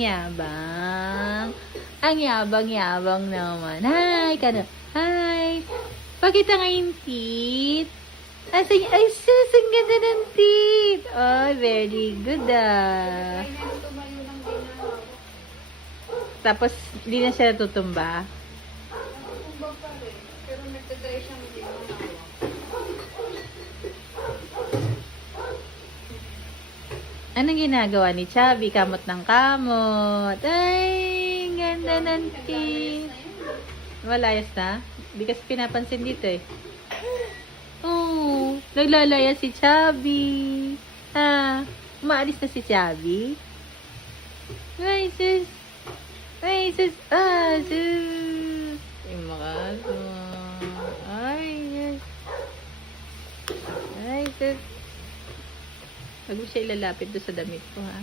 yabang. Ang yabang-yabang naman. Hi, kano. Hi. Pakita nga yung teeth. Ay, sus, ang ganda ng teeth. Oh, very good ah. Tapos, di na siya natutumba. Natutumba pa rin. Pero nagtagay siyang hindi manawa. Anong ginagawa ni Chubby? Kamot ng kamot. Ay, ganda ng teeth. Malayas na? Hindi kasi pinapansin dito eh. Oh, naglalaya si Chubby. Ah, umaalis na si Chubby. Ay, sus. Ay, sus. Ah, sus. Ay, makasama. Ay, yes. Ay, sus. Huwag mo siya ilalapit doon sa damit ko, ha?